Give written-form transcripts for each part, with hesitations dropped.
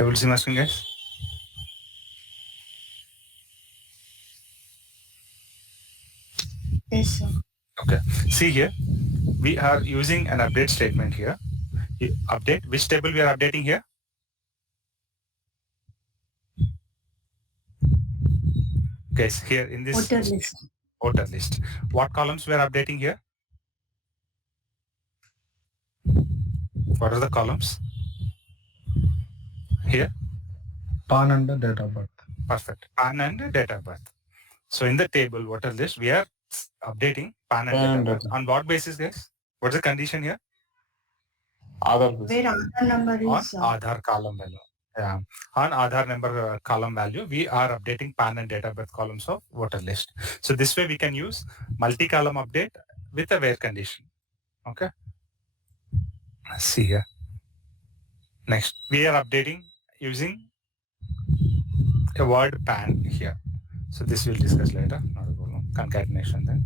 Able to see my screen, guys? Yes, sir. Okay. See here, we are using an update statement here. Update, which table we are updating here? Guys, here in this Order list. order list. What columns we are updating here? What are the columns? Here? PAN and date of birth. Perfect. PAN and date of birth. So in the table order list, we are updating PAN and date of birth. On what basis, guys? What's the condition here? Other Where Aadhaar number On is Aadhaar column value. Yeah. On Aadhaar number column value, we are updating PAN and date of birth columns of voter list. So this way we can use multi-column update with a where condition. Okay. Let's see here. Next, we are updating using a word PAN here. So this we'll discuss later. Not a problem. Concatenation then.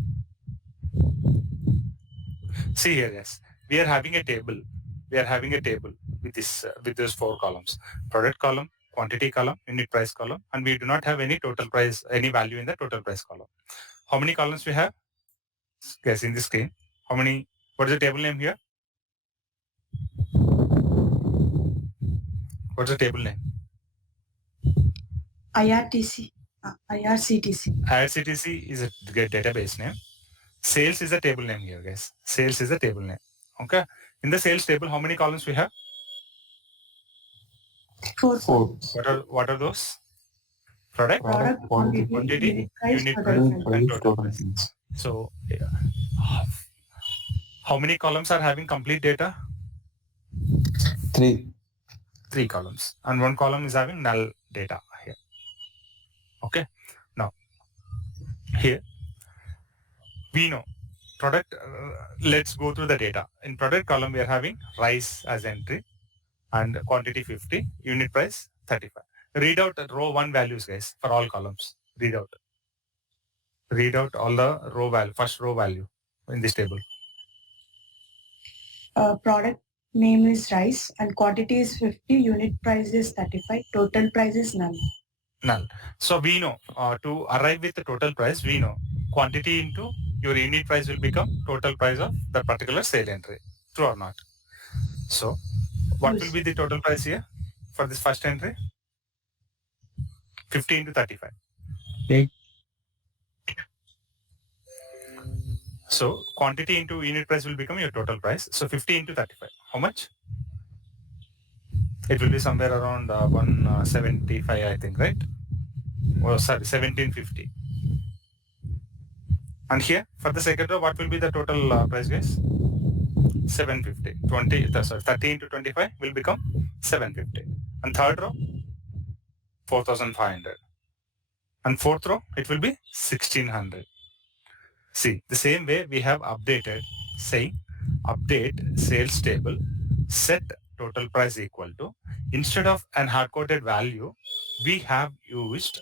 See here, yes. We are having a table. We are having a table with this with those 4 columns: product column, quantity column, unit price column, and we do not have any total price, any value in the total price column. How many columns we have? Guys, in this screen, how many? What is the table name here? What's the table name? IRTC, IRCTC. IRCTC is a database name. Sales is a table name here, guys. Sales is a table name. Okay. In the sales table, how many columns we have? 4. What are those? Product, quantity, unit price, and total price. So, how many columns are having complete data? 3. 3 columns, and 1 column is having null data here. Okay. Now, here we know product. Let's go through the data. In product column, we are having rice as entry and quantity 50, unit price 35. Read out row 1 values, guys, for all columns. Read out all the row value, first row value in this table. Product name is rice and quantity is 50, unit price is 35, total price is null. Null. So we know to arrive with the total price, we know quantity into your unit price will become total price of the particular sale entry. True or not? So what will be the total price here for this first entry? 50 into 35. 8. So quantity into unit price will become your total price. So 50 into 35. How much? It will be somewhere around 175, I think, right? Oh, sorry, 1750. And here for the second row, what will be the total price, guys? 750. 30 into 25 will become 750. And third row, 4500. And fourth row, it will be 1600. See, the same way we have updated, saying update sales table, set total price equal to, instead of an hard-coded value, we have used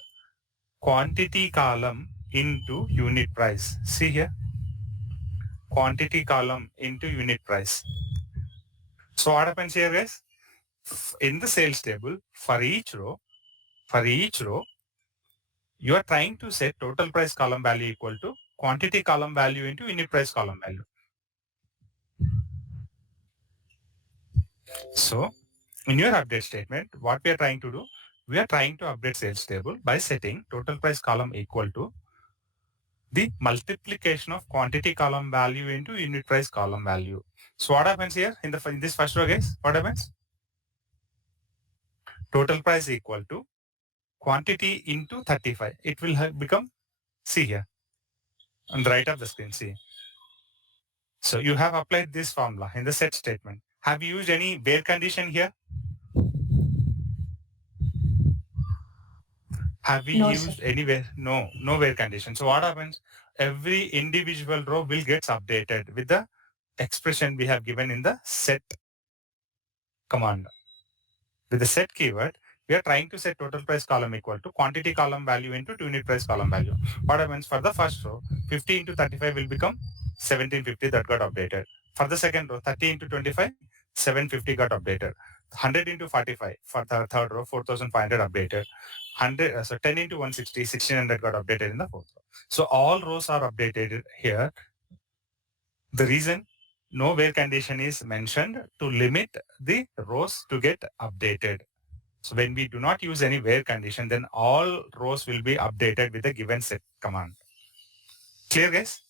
quantity column into unit price. See here, quantity column into unit price. So what happens here, guys? In the sales table, for each row, you are trying to set total price column value equal to quantity column value into unit price column value. So in your update statement, what we are trying to do, we are trying to update sales table by setting total price column equal to the multiplication of quantity column value into unit price column value. So what happens here in this first row, guys? What happens? Total price equal to quantity into 35. It will become, see here, on the right of the screen, see. So you have applied this formula in the set statement. Have you used any where condition here? Have we used anywhere? No where condition. So what happens? Every individual row will get updated with the expression we have given in the set command. With the set keyword, we are trying to set total price column equal to quantity column value into unit price column value. What happens for the first row? 50 into 35 will become 1750, that got updated. For the second row, 30 into 25, 750 got updated. 100 into 45 for the third row, 4,500 updated. 100, so 10 into 160, 1600 got updated in the fourth row. So all rows are updated here. The reason no where condition is mentioned to limit the rows to get updated. So when we do not use any where condition, then all rows will be updated with the given set command. Clear, guys?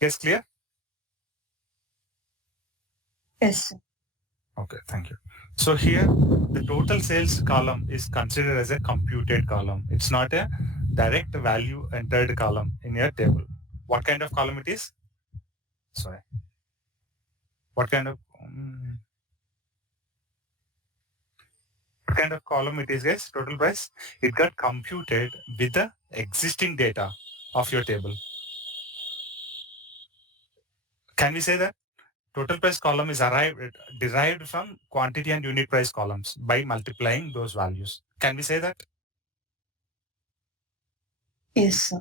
Yes, clear? Yes, sir. Okay, thank you. So here, the total sales column is considered as a computed column. It's not a direct value entered column in your table. What kind of column it is? Sorry. What kind of column it is, guys? Total price. It got computed with the existing data of your table. Can we say that? Total price column is derived from quantity and unit price columns by multiplying those values. Can we say that? Yes, sir.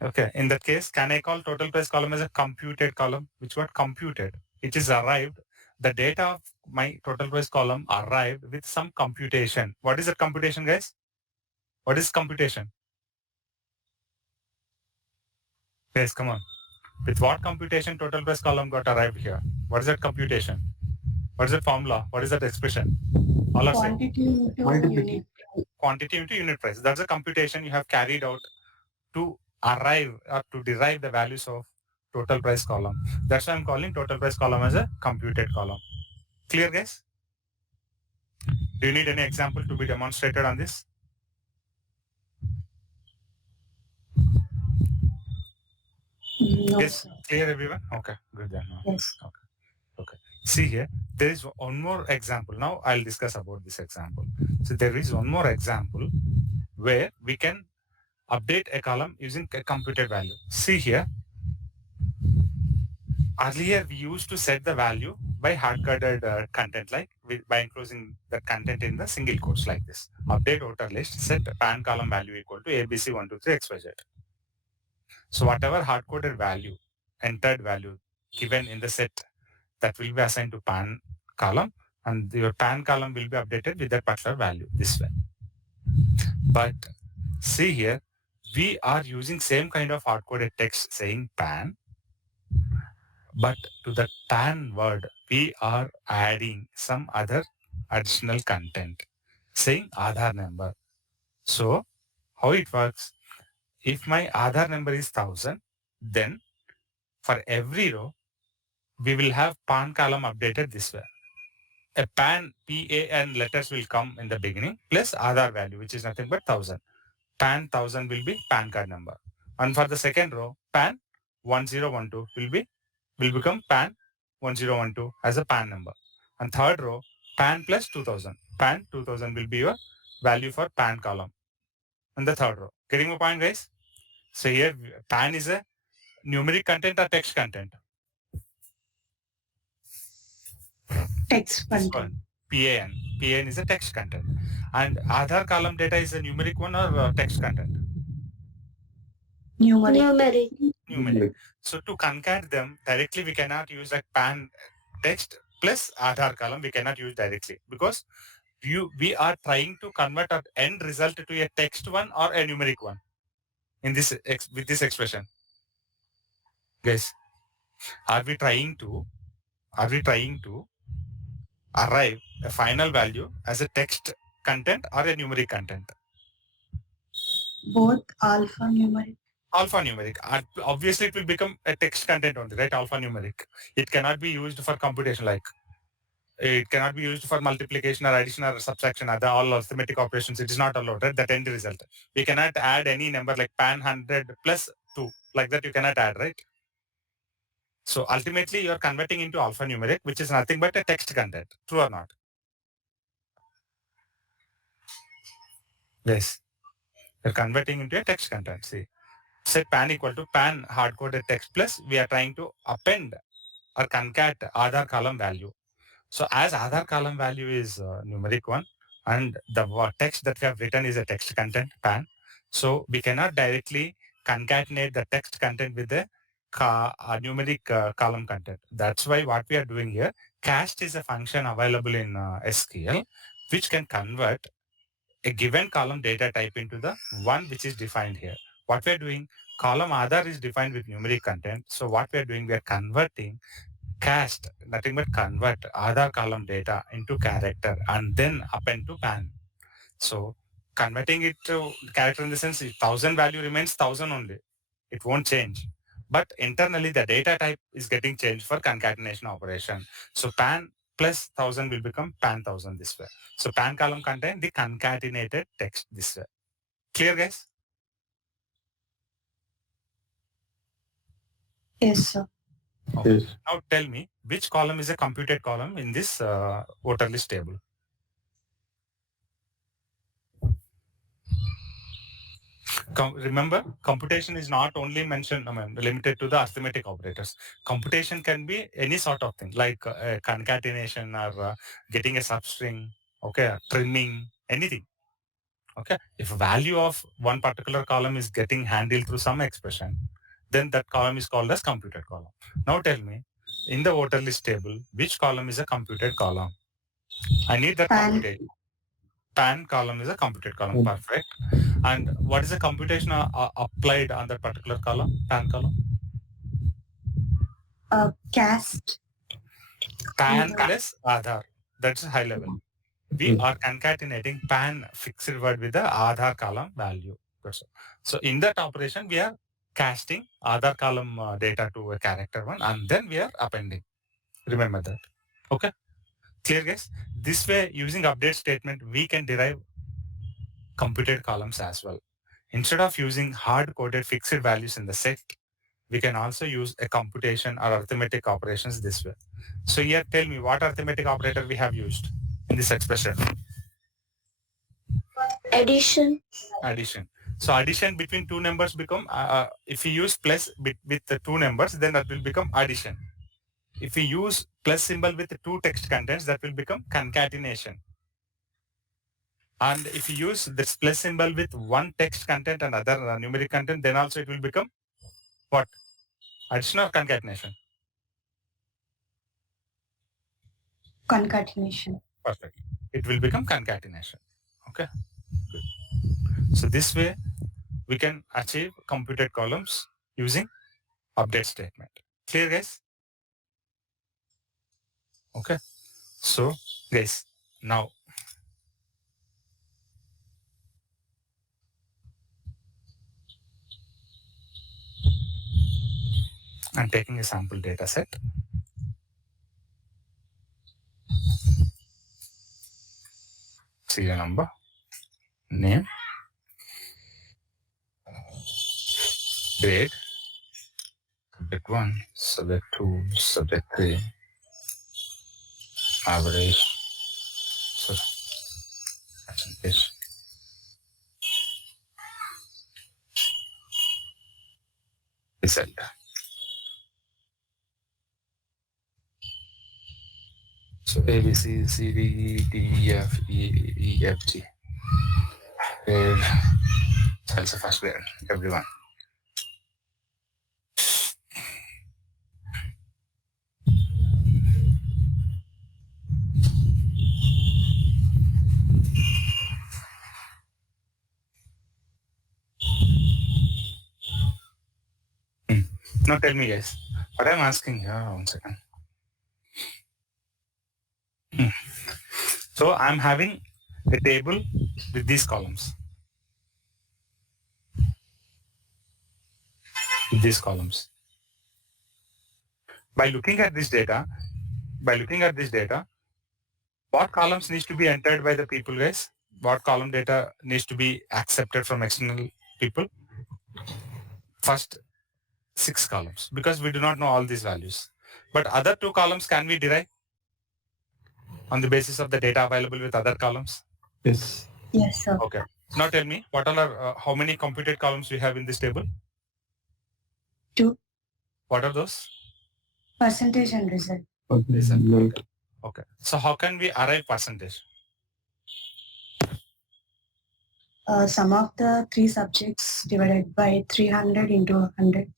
Okay. In that case, can I call total price column as a computed column, which got computed? It is arrived. The data of my total price column arrived with some computation. What is that computation, guys? What is computation? Guys, come on. With what computation total price column got arrived here? What is that computation? What is that formula? What is that expression? All are same. Quantity into unit. Quantity into unit price. That's a computation you have carried out to arrive or to derive the values of total price column. That's why I'm calling total price column as a computed column. Clear, guys? Do you need any example to be demonstrated on this? No, Yes, sir. clear everyone? Okay, good then. Yes. Okay. See here, there is one more example. Now I'll discuss about this example. So there is one more example where we can update a column using a computed value. See here, earlier we used to set the value by hard-coded content, like by enclosing the content in the single quotes like this. Update outer list, set pan column value equal to ABC123 XYZ. So whatever hard-coded value, entered value given in the set, that will be assigned to pan column, and your pan column will be updated with that particular value this way. But see here, we are using same kind of hard-coded text saying pan, but to the pan word, we are adding some other additional content saying Aadhaar number. So how it works, if my Aadhaar number is 1000, then for every row, we will have pan column updated this way. A PAN, PAN letters will come in the beginning plus Aadhaar value, which is nothing but 1000. PAN 1000 will be PAN card number. And for the second row, PAN 1012 will become PAN 1012 as a PAN number. And third row, PAN plus 2000. PAN 2000 will be your value for PAN column. And the third row. Getting my point, guys? So here, PAN is a numeric content or text content? Text content. PAN. PAN is a text content. And Aadhaar column data is a numeric one or text content? Numeric. Numeric. So to concat them directly, we cannot use like PAN text plus Aadhaar column. We cannot use directly because we are trying to convert our end result to a text one or a numeric one in this with this expression. Guys, are we trying to arrive a final value as a text content or a numeric content? Both alphanumeric. Alphanumeric. Obviously, it will become a text content only, right? Alphanumeric. It cannot be used for computation, like it cannot be used for multiplication or addition or subtraction, other all arithmetic operations. It is not allowed, right? That end result. We cannot add any number like PAN 100 plus 2. Like that, you cannot add, right? So ultimately, you are converting into alphanumeric, which is nothing but a text content. True or not? Yes. You're converting into a text content. See, set PAN equal to PAN hard-coded text plus we are trying to append or concat Aadhaar column value. So as Aadhaar column value is numeric one and the text that we have written is a text content PAN. So we cannot directly concatenate the text content with the numeric column content. That's why what we are doing here, Cast is a function available in SQL which can convert a given column data type into the one which is defined here. What we are doing, column Aadhaar is defined with numeric content. So what we are doing, we are converting cast, nothing but convert Aadhaar column data into character and then append to PAN. So converting it to character in the sense 1000 value remains 1000 only. It won't change. But internally the data type is getting changed for concatenation operation. So PAN plus 1000 will become PAN 1000 this way. So PAN column contain the concatenated text this way. Clear guys? Yes, sir. Okay. Yes. Now tell me which column is a computed column in this voter list table. Remember, computation is not only limited to the arithmetic operators. Computation can be any sort of thing like concatenation or getting a substring, okay, trimming, anything. Okay, if value of one particular column is getting handled through some expression, then that column is called as computed column. Now tell me, in the voter list table, which column is a computed column? I need that PAN. computation. PAN column is a computed column. Mm. Perfect. And what is the computation applied on that particular column, PAN column? Cast. PAN Yeah. plus Aadhaar. That's high level. We are concatenating PAN fixed word with the Aadhaar column value. That's all. So in that operation, we are casting Aadhaar column data to a character one, and then we are appending. Remember that. Okay. Clear guys? This way, using update statement, we can derive computed columns as well. Instead of using hard-coded fixed values in the set, we can also use a computation or arithmetic operations this way. So here, tell me what arithmetic operator we have used in this expression. Addition. Addition. So addition between two numbers become, if we use plus with the two numbers, then that will become addition. If we use plus symbol with the two text contents, that will become concatenation. And if you use this plus symbol with one text content and other numeric content, then also it will become what? Addition or concatenation? Concatenation. Perfect. It will become concatenation. Okay. Good. So this way we can achieve computed columns using update statement. Clear guys? Okay. So guys, now I'm taking a sample data set. Serial number, name, grade, subject 1, subject 2, subject 3, average, so percentage. Result. So A, B, C, C, D, D, E, F, E, F, G. Grade, that's the first grade, everyone. Now tell me guys, what I'm asking here, 1 second. So I'm having a table with these columns. With these columns. By looking at this data, what columns needs to be entered by the people guys? What column data needs to be accepted from external people? First 6 columns, because we do not know all these values. But other 2 columns can we derive on the basis of the data available with other columns? Yes. Yes, sir. Okay. Now tell me, what are how many computed columns we have in this table? 2. What are those? Percentage and result. Okay. So how can we arrive percentage? Sum of the 3 subjects divided by 300 into 100.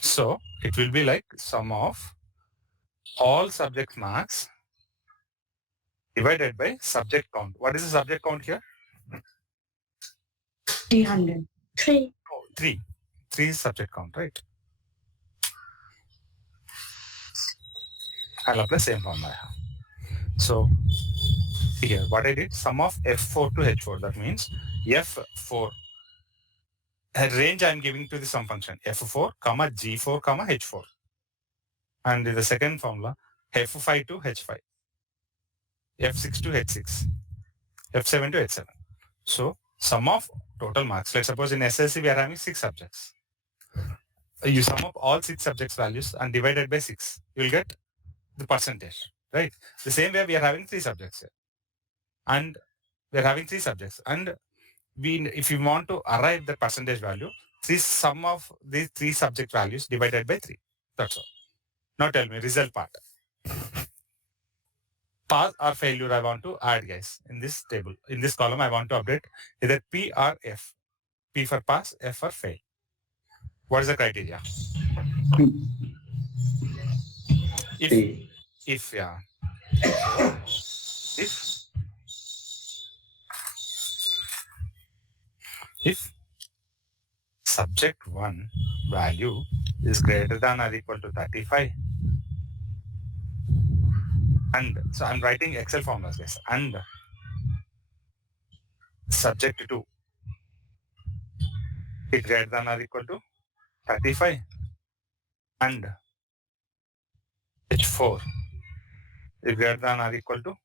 So it will be like sum of all subject marks divided by subject count. What is the subject count here? 300. 3. Oh, 3. 3 is subject count, right? I'll apply same formula. So here, what I did, sum of F4 to H4. That means F4, a range I'm giving to the sum function, F4, comma G4, comma H4. And the second formula, F5 to H5, F6 to H6, F7 to H7. So sum of total marks. Let's suppose in SLC we are having 6 subjects. You sum up all 6 subjects values and divided by 6. You will get the percentage, right? The same way we are having 3 subjects here. And we are having 3 subjects. And if you want to arrive the percentage value, this sum of these 3 subject values divided by 3. That's all. Now tell me, result part. Pass or failure I want to add, guys, in this table. In this column, I want to update either P or F. P for pass, F for fail. What is the criteria? If yeah. If subject 1 value is greater than or equal to 35, and so I'm writing Excel formulas, guys, and subject 2 is greater than or equal to 35, and H4 is greater than or equal to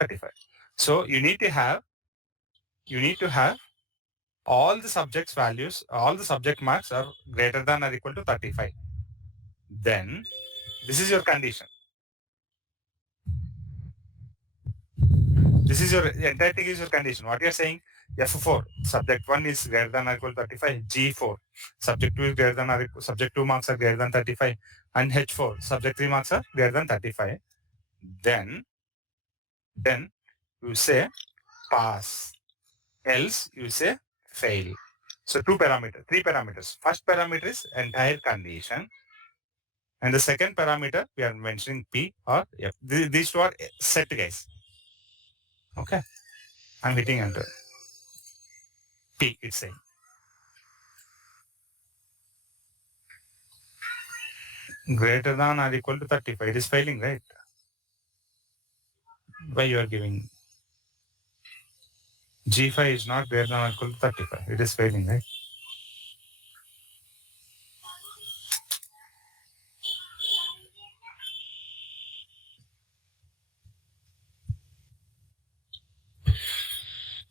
35. So you need to have all the subjects values, all the subject marks are greater than or equal to 35. Then this is your condition. This is your entire thing is your condition. What you are saying, F4, subject 1 is greater than or equal to 35, G4, subject 2 is greater than or equal, subject 2 marks are greater than 35, and H4, subject 3 marks are greater than 35. Then you say pass, else you say fail. So 3 parameters. First parameter is entire condition, and the second parameter we are mentioning P or F. These 2 are set, guys. Okay, I'm hitting enter. P it's saying. Greater than or equal to 35. It is failing, right? Why you are giving G5 is not greater than or equal to 35. It is failing, right?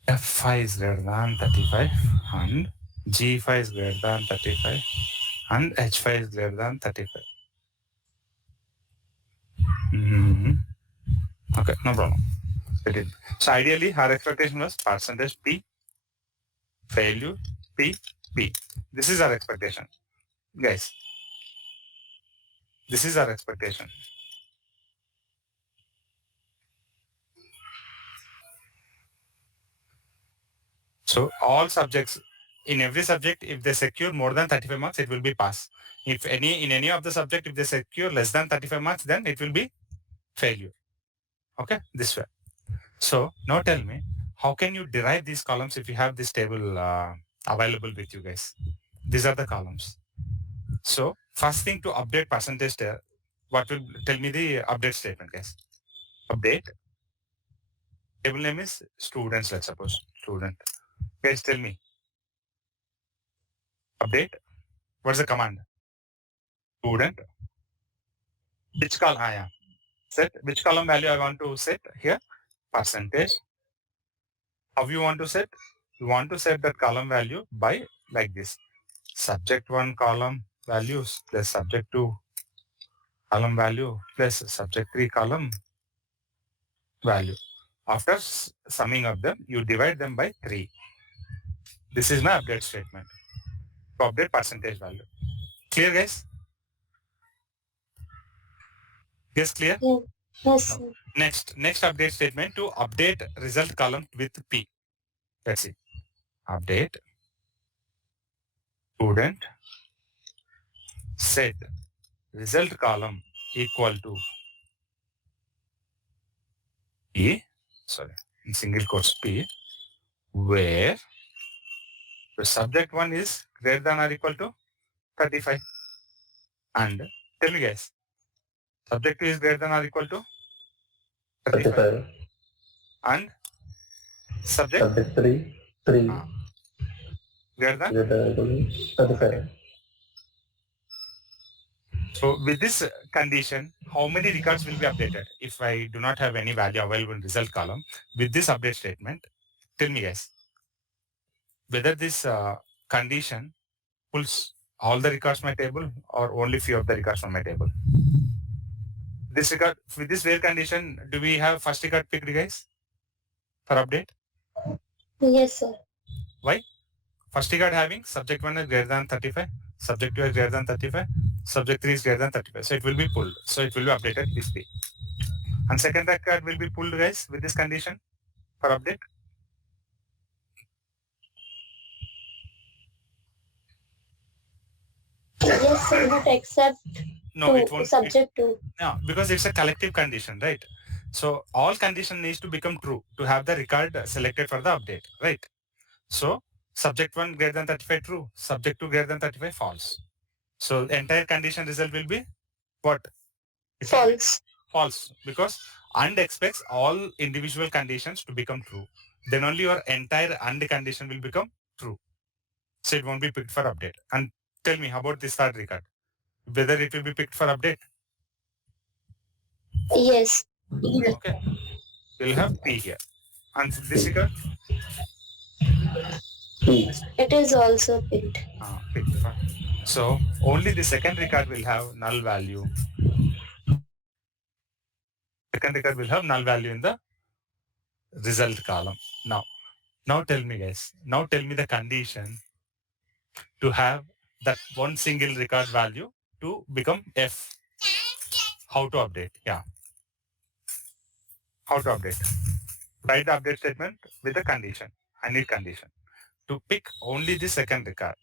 F5 is greater than 35 and G5 is greater than 35 and H5 is greater than 35. Okay, no problem. So ideally, our expectation was percentage P, failure P, P. This is our expectation, guys. This is our expectation. So all subjects, in every subject, if they secure more than 35 marks, it will be pass. If in any of the subject, if they secure less than 35 marks, then it will be failure. Okay, this way. So now tell me, how can you derive these columns if you have this table available with you guys? These are the columns. So first thing to update percentage, what will tell me the update statement, guys? Update. Table name is students, let's suppose. Student. Guys, tell me. Update. What's the command? Student. Which column? Yeah. Set. Which column value I want to set here? Percentage. How you want to set? You want to set that column value by like this. Subject 1 column values plus subject 2 column value plus subject 3 column value. After summing up them, you divide them by 3. This is my update statement to update percentage value. Clear, guys? Yes, clear? Yes. No. Next update statement to update result column with P. Let's see. Update student set result column equal to P, in single quotes P, where the subject one is greater than or equal to 35. And tell me guys, subject 2 is greater than or equal to 35. 35. And subject Subject 3. greater than. Greater than equal to 35. So with this condition, how many records will be updated if I do not have any value available in result column? With this update statement, tell me guys, whether this condition pulls all the records from my table or only few of the records from my table. This record, with this where condition, do we have first record picked guys for update? Yes, sir. Why? First record having subject 1 is greater than 35, subject 2 is greater than 35, subject 3 is greater than 35. So it will be pulled. So it will be updated this way. And second record will be pulled guys with this condition for update. Yes, sir, but except No, it won't. subject to. No, because it's a collective condition, right? So all condition needs to become true to have the record selected for the update, right? So subject 1 greater than 35 true, subject 2 greater than 35 false. So entire condition result will be what? It will be False. false, because AND expects all individual conditions to become true. Then only your entire AND condition will become true. So it won't be picked for update. And tell me about this third record, whether it will be picked for update. Yes. Okay, we'll have P here. And this record, P. It is also picked. picked for. So only the second record will have null value. Second record will have null value in the result column. Now tell me guys, now tell me the condition to have that one single record value to become F. How to update? Yeah. How to update? Write the update statement with the condition. I need condition to pick only the second record,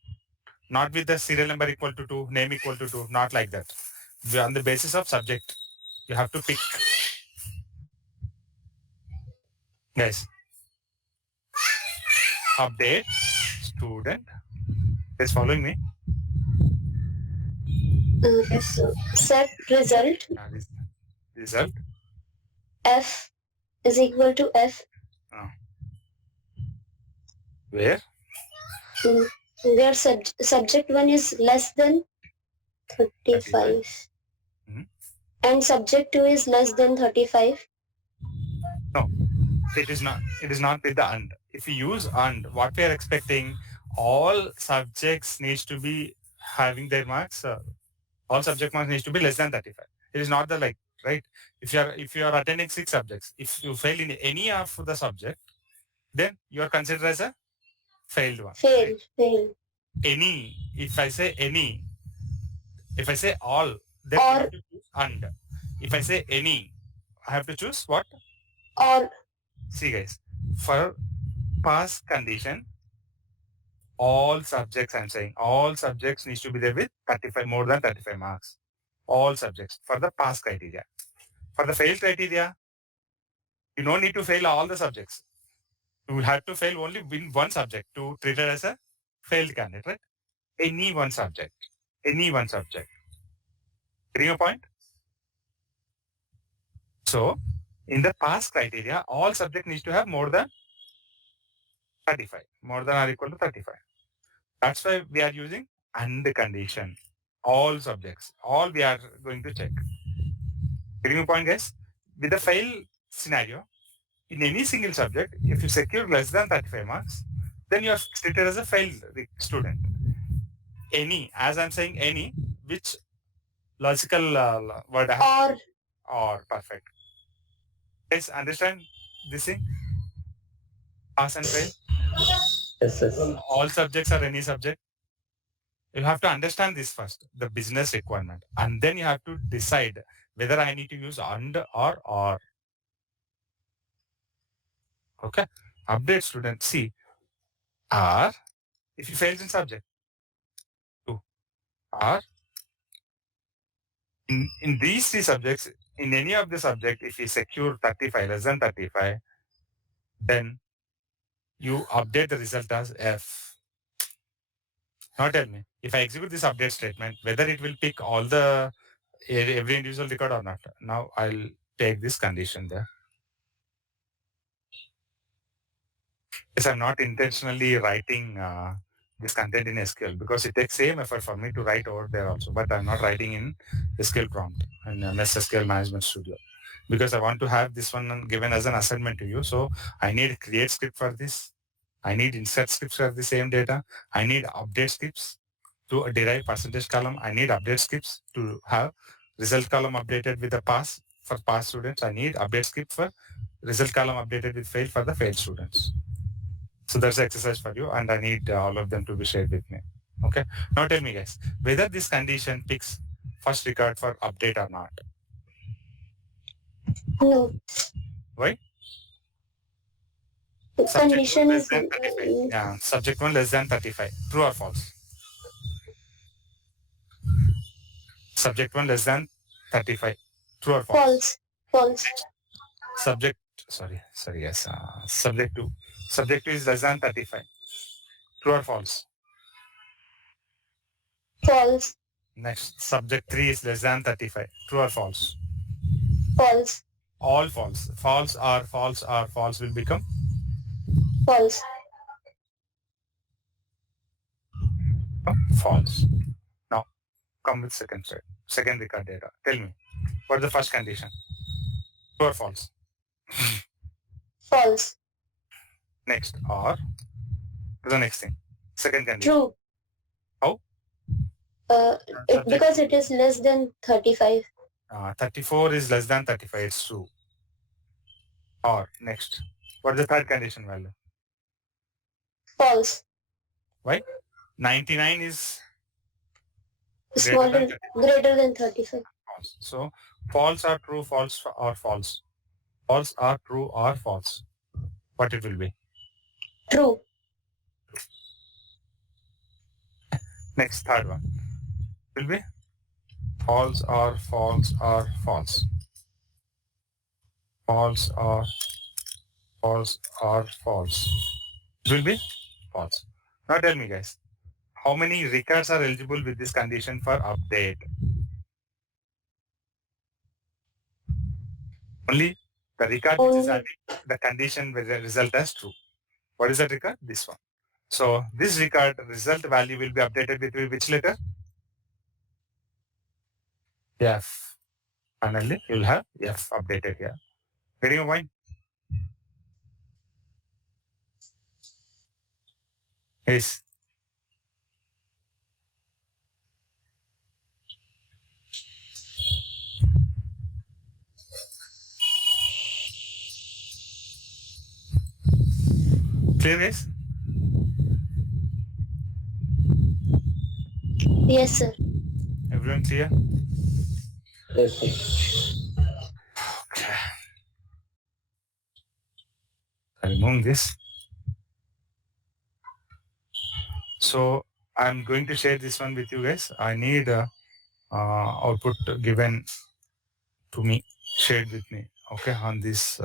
not with the serial number equal to 2, name equal to 2, not like that. On the basis of subject, you have to pick. Guys, update student is following me. Set result Result F is equal to F. where Where subject 1 is less than 35. Mhm. And subject 2 is less than 35. No, it is not. It is not with the AND. If you use AND, what we are expecting, all subjects needs to be having their marks. All subject marks needs to be less than 35. It is not the like, right? If you are attending 6 subjects, if you fail in any of the subject, then you are considered as a failed one. Fail. Right? Fail. Any, if I say any, if I say all, then Or- you have to choose AND. If I say any, I have to choose what? Or See guys, for pass condition, all subjects, I'm saying, all subjects needs to be there with 35, more than 35 marks. All subjects for the pass criteria. For the fail criteria, you don't need to fail all the subjects. You have to fail only in one subject to treat it as a failed candidate, right? Any one subject. Any one subject. Getting a point? So, in the pass criteria, all subject needs to have more than 35, more than or equal to 35. That's why we are using AND condition. All subjects, all we are going to check. Getting a point, guys? With the fail scenario, in any single subject, if you secure less than 35 marks, then you are treated as a failed student. Any, as I'm saying any, which logical word I have? Or perfect. Guys, understand this thing? Pass and fail? Yes. All subjects are any subject. You have to understand this first, the business requirement. And then you have to decide whether I need to use AND or. Okay? Update student. See, or if you fail in subject, 2. Or In these three subjects, in any of the subject, if you secure 35 less than 35, then you update the result as F. Now tell me, if I execute this update statement, whether it will pick all the every individual record or not. Now I'll take this condition there. Yes, I'm not intentionally writing this content in SQL because it takes same effort for me to write over there also, but I'm not writing in SQL prompt and MS SQL Management Studio because I want to have this one given as an assignment to you. So I need create script for this. I need insert scripts for the same data. I need update scripts to derive percentage column. I need update scripts to have result column updated with the pass for pass students. I need update script for result column updated with fail for the failed students. So that's the exercise for you, and I need all of them to be shared with me. Okay. Now tell me, guys, whether this condition picks first record for update or not. No. Why? The Subject condition one less is than 35. Yeah. Subject one less than 35. True or false? Subject one less than 35. True or false? false. Subject. Sorry. Yes. Subject two. Subject two is less than 35. True or false? False. Next. Subject three is less than 35. True or false? False. All false. False will become False. false. Now come with second set. Second record data. Tell me, what is the first condition? True or false? False. Next, or the next thing. Second condition. True. How? Because it is less than 35. 34 is less than 35. It's true. Or next, what is the third condition value? False. Why? 99 is Greater than 35. false. So false or true, false or false. False or true or false. What it will be? True. Next, third one will be false or false or false. False or false or false. It will be false. Now tell me, guys, how many records are eligible with this condition for update? Only the record which is having the condition with the result as true. What is that record? This one. So this record result value will be updated with which letter? F. Finally, you will have F updated here. Getting a point? Yes. Clear, guys? Yes, sir. Everyone clear? Yes, sir. Okay. I'll remove this. So I'm going to share this one with you guys. I need output given to me, shared with me, okay, on this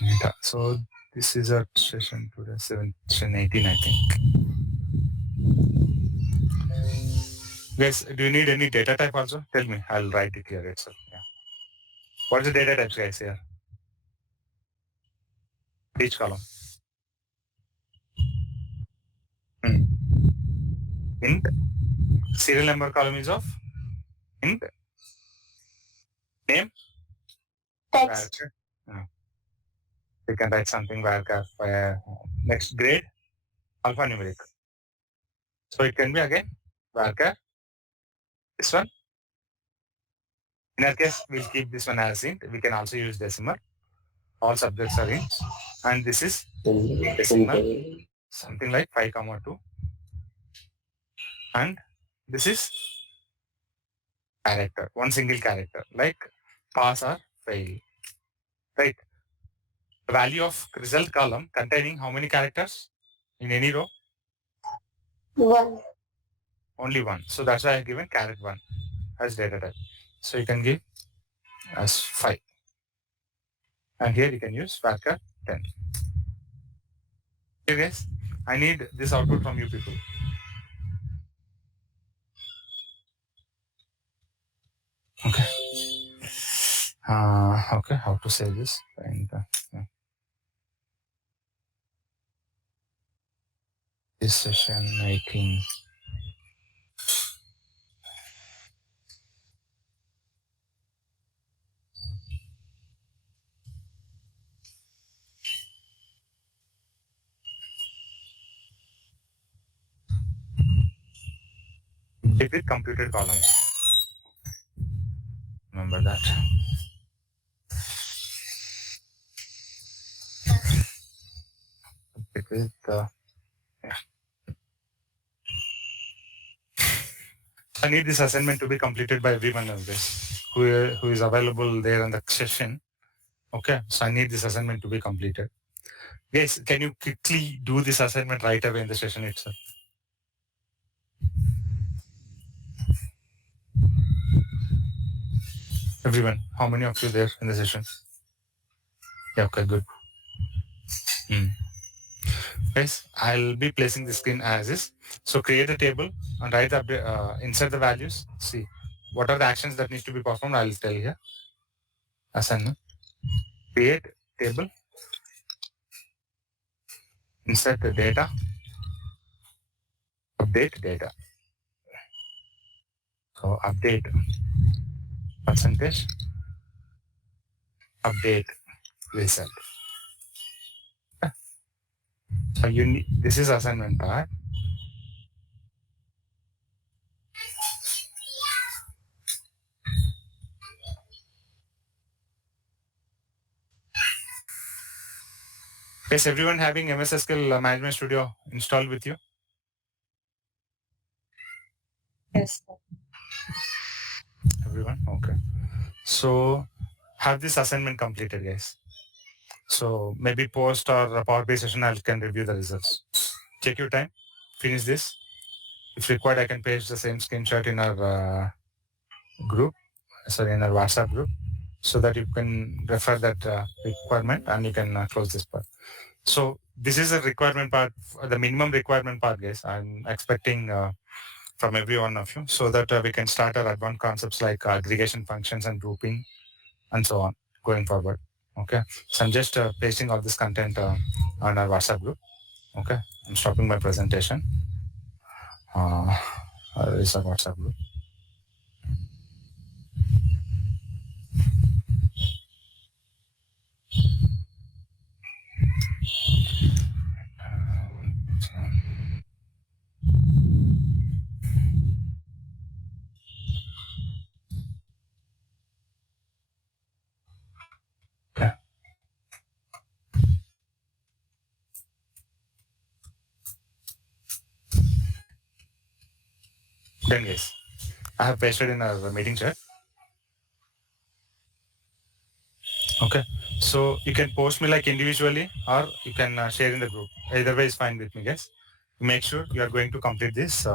data. So this is our session today, session 18, I think. Guys, do you need any data type also? Tell me, I'll write it here itself. Yeah. What's the data types, guys, here? Each column. Int. Serial number column is of int. Name. Text. Yeah. We can write something varchar. Next, grade. Alphanumeric. So it can be again varchar. This one. In our case, we'll keep this one as int. We can also use decimal. All subjects are int. And this is decimal. Something like 5,2. And this is character. One single character. Like pass or fail. Right. The value of result column containing how many characters in any row? 1. only 1. So that's why I have given caret 1 as data type. So you can give as 5. And here you can use varchar 10. Okay guys, I need this output from you people. Okay. Okay, how to say this? And, this session 18. With computed columns. Remember that. With yeah. I need this assignment to be completed by everyone of this who is available there in the session. Okay, so I need this assignment to be completed. Guys, can you quickly do this assignment right away in the session itself? Everyone, how many of you there in the session? Yeah, okay, good. Guys, I'll be placing the screen as is. So create a table and write the insert the values. See what are the actions that need to be performed. I'll tell you. Assignment. Create table. Insert the data. Update data. So update percentage. Update result. So you need, this is assignment part. Is everyone having MS SQL Management Studio installed with you? Yes. Everyone? Okay. So have this assignment completed, guys. So maybe post or a Power BI session, I can review the results. Take your time, finish this. If required, I can paste the same screenshot in our group, in our WhatsApp group, so that you can refer that requirement and you can close this part. So this is a requirement part, the minimum requirement part, guys. I'm expecting from every one of you so that we can start our advanced concepts like aggregation functions and grouping and so on going forward. Okay. So I'm just pasting all this content on our WhatsApp group. Okay. I'm stopping my presentation. Is our WhatsApp group. Okay. Then guys, I have pasted in our meeting chat. Okay. So you can post me like individually or you can share in the group. Either way is fine with me, guys. Make sure you are going to complete this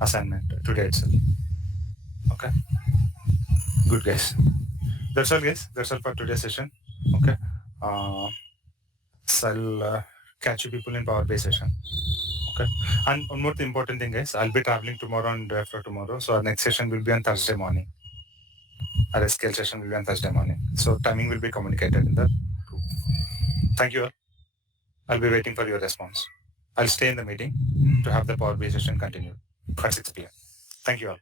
assignment today itself. Okay. Good, guys. That's all, guys. That's all for today's session. Okay. So I'll catch you people in Power BI session. Okay. And one more important thing, guys. I'll be traveling tomorrow and day after tomorrow. So our next session will be on Thursday morning. Our SQL session will be on Thursday morning. So timing will be communicated in the group. Thank you all. I'll be waiting for your response. I'll stay in the meeting to have the Power BI session continue at 6 p.m. Thank you all.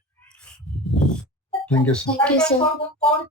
Thank you, sir. Thank you, sir.